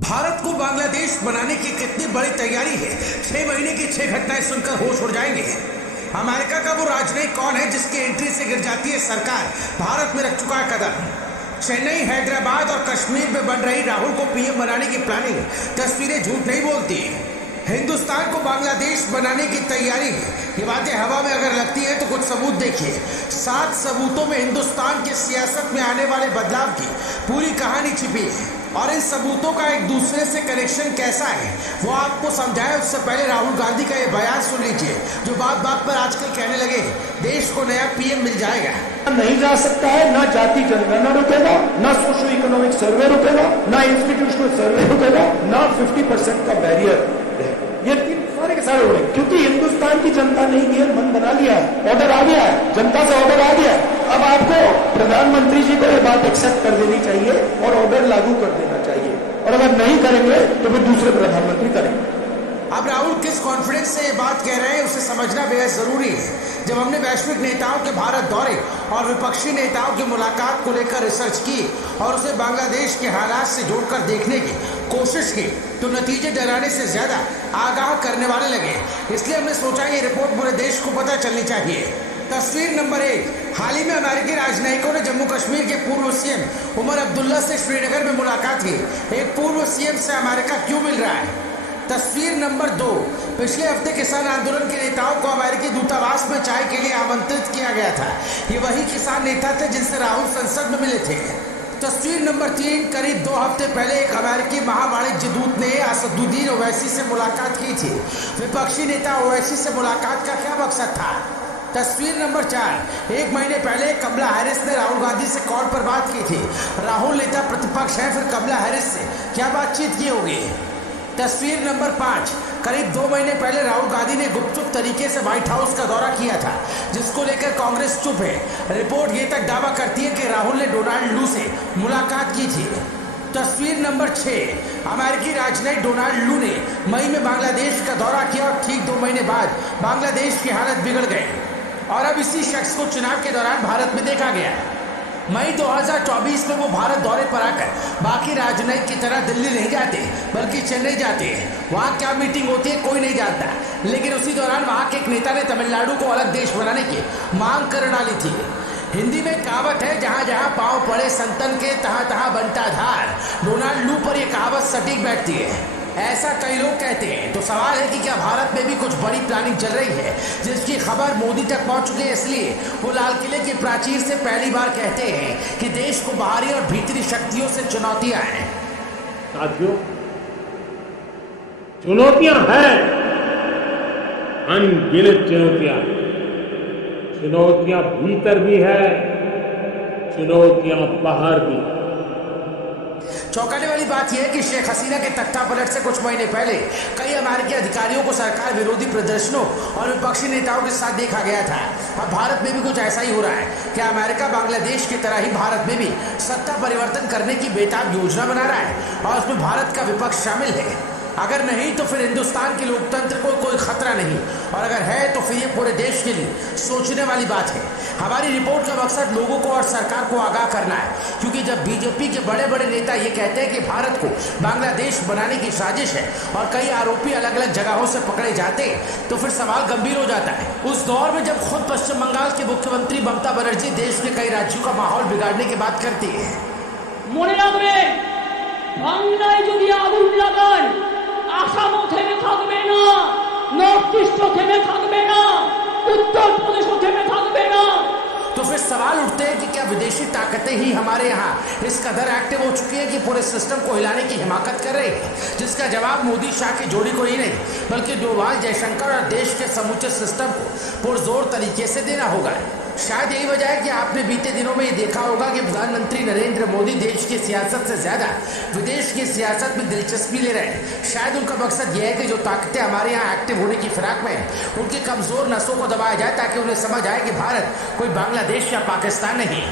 भारत को बांग्लादेश बनाने की कितनी बड़ी तैयारी है। 6 महीने की 6 घटनाएं सुनकर होश उड़ जाएंगे। अमेरिका का वो राजनयिक कौन है जिसकी एंट्री से गिर जाती है सरकार भारत में रख चुका है कदम। चेन्नई, हैदराबाद और कश्मीर में बन रही राहुल को पीएम बनाने की प्लानिंग तस्वीरें झूठ नहीं बोलती। हिंदुस्तान को बांग्लादेश बनाने की तैयारी है। ये बातें हवा में अगर लगती है तो कुछ सबूत देखिए। 7 सबूतों में हिंदुस्तान की सियासत में आने वाले बदलाव की पूरी कहानी छिपी है और इन सबूतों का एक दूसरे से कनेक्शन कैसा है वो आपको समझाए उससे पहले राहुल गांधी का ये बयान सुन लीजिए, जो बात बात पर आजकल कहने लगे देश को नया पीएम मिल जाएगा। नहीं जा सकता है, ना जाति जनगणना रुकेगा, ना सोशो इकोनॉमिक सर्वे रुकेगा, ना इंस्टीट्यूशनल सर्वे रुकेगा, ना 50% का बैरियर। ये 3 सारे के सारे उड़े क्योंकि हिंदुस्तान की जनता ने ये मन बना लिया है, ऑर्डर आ गया है, जनता से ऑर्डर आ गया है। अब आपको प्रधानमंत्री जी को ये बात एक्सेप्ट कर देनी चाहिए और ऑर्डर लागू कर देना चाहिए, और अगर नहीं करेंगे तो फिर दूसरे प्रधानमंत्री करेंगे। अब राहुल किस कॉन्फिडेंस से ये बात कह रहे हैं उसे समझना बेहद जरूरी है। जब हमने वैश्विक नेताओं के भारत दौरे और विपक्षी नेताओं की मुलाकात को लेकर रिसर्च की और उसे बांग्लादेश के हालात से जोड़कर देखने की कोशिश की तो नतीजे डराने से ज्यादा आगाह करने वाले लगे। इसलिए हमने सोचा ये रिपोर्ट पूरे देश को पता चलनी चाहिए। तस्वीर नंबर 1। हाल ही में अमेरिकी राजनयिकों ने जम्मू कश्मीर के पूर्व सीएम उमर अब्दुल्ला से श्रीनगर में मुलाकात की। एक पूर्व सीएम से अमेरिका क्यों मिल रहा है। तस्वीर नंबर 2। पिछले हफ्ते किसान आंदोलन के नेताओं को अमेरिकी दूतावास में चाय के लिए आमंत्रित किया गया था। ये वही किसान नेता थे जिनसे राहुल संसद में मिले थे। तस्वीर नंबर 3। करीब 2 हफ्ते पहले एक अमेरिकी महावाणिज्य दूत ने असदुद्दीन ओवैसी से मुलाकात की थी। विपक्षी नेता ओवैसी से मुलाकात का क्या मकसद था। तस्वीर नंबर 4। 1 महीने पहले कमला हैरिस ने राहुल गांधी से कॉल पर बात की थी। राहुल नेता प्रतिपक्ष है, फिर कमला हैरिस से क्या बातचीत की होगी। तस्वीर नंबर 5। करीब 2 महीने पहले राहुल गांधी ने गुपचुप तरीके से व्हाइट हाउस का दौरा किया था, जिसको लेकर कांग्रेस चुप है। रिपोर्ट ये तक दावा करती है कि राहुल ने डोनाल्ड लू से मुलाकात की थी। तस्वीर नंबर 6। अमेरिकी राजनयिक डोनाल्ड लू ने मई में बांग्लादेश का दौरा किया और ठीक 2 महीने बाद बांग्लादेश की हालत बिगड़ गई और अब इसी शख्स को चुनाव के दौरान भारत में देखा गया। मई 2024 में वो भारत दौरे पर आकर बाकी राजनयिक की तरह दिल्ली नहीं जाते बल्कि चेन्नई जाते हैं। वहाँ क्या मीटिंग होती है कोई नहीं जानता, लेकिन उसी दौरान वहाँ के एक नेता ने तमिलनाडु को अलग देश बनाने की मांग कर डाली थी। हिंदी में कहावत है, जहाँ जहाँ पांव पड़े संतन के तहाँ तहाँ बनता धार। डोनाल्ड लू पर यह कहावत सटीक बैठती है, ऐसा कई लोग कहते हैं। तो सवाल है कि क्या भारत में भी कुछ बड़ी प्लानिंग चल रही है जिसकी खबर मोदी तक पहुंच चुकी है। इसलिए वो लाल किले की प्राचीर से पहली बार कहते हैं कि देश को बाहरी और भीतरी शक्तियों से चुनौतियां हैं। साथियों, चुनौतियां हैं, अनगिनत चुनौतियां भीतर भी है, चुनौतियां बाहर भी। चौंकाने वाली बात यह है कि शेख हसीना के तख्ता पलट से कुछ महीने पहले कई अमेरिकी अधिकारियों को सरकार विरोधी प्रदर्शनों और विपक्षी नेताओं के साथ देखा गया था। अब भारत में भी कुछ ऐसा ही हो रहा है। क्या अमेरिका बांग्लादेश की तरह ही भारत में भी सत्ता परिवर्तन करने की बेताब योजना बना रहा है और उसमें भारत का विपक्ष शामिल है। अगर नहीं तो फिर हिंदुस्तान के लोकतंत्र को कोई खतरा नहीं, और अगर है तो फिर ये पूरे देश के लिए सोचने वाली बात है। हमारी रिपोर्ट का मकसद लोगों को और सरकार को आगाह करना है, क्योंकि जब बीजेपी के बड़े बड़े नेता ये कहते हैं कि भारत को बांग्लादेश बनाने की साजिश है और कई आरोपी अलग अलग जगहों से पकड़े जाते हैं तो फिर सवाल गंभीर हो जाता है। उस दौर में जब खुद पश्चिम बंगाल के मुख्यमंत्री ममता बनर्जी देश के कई राज्यों का माहौल बिगाड़ने की बात करती है। মনে রাখবেন, বাংলায় যদি আগুন লাগান আসামও থেমে থাকবে না, নর্থ ইস্টও থেমে থাকবে না, उत्तर प्रदेशও থেমে থাকবে না। तो फिर सवाल उठते हैं कि क्या विदेशी ताकतें ही हमारे यहाँ इस कदर एक्टिव हो चुकी है कि पूरे सिस्टम को हिलाने की हिमाकत कर रही है, जिसका जवाब मोदी शाह की जोड़ी को ही नहीं बल्कि डोभाल, जयशंकर और देश के समूचे सिस्टम को पुरजोर तरीके से देना होगा। शायद यही वजह है कि आपने बीते दिनों में ये देखा होगा कि प्रधानमंत्री नरेंद्र मोदी देश की सियासत से ज्यादा विदेश की सियासत में दिलचस्पी ले रहे हैं। शायद उनका मकसद यह है कि जो ताकतें हमारे यहाँ एक्टिव होने की फिराक में उनकी कमजोर नसों को दबाया जाए, ताकि उन्हें समझ आए कि भारत कोई बांग्लादेश या पाकिस्तान नहीं।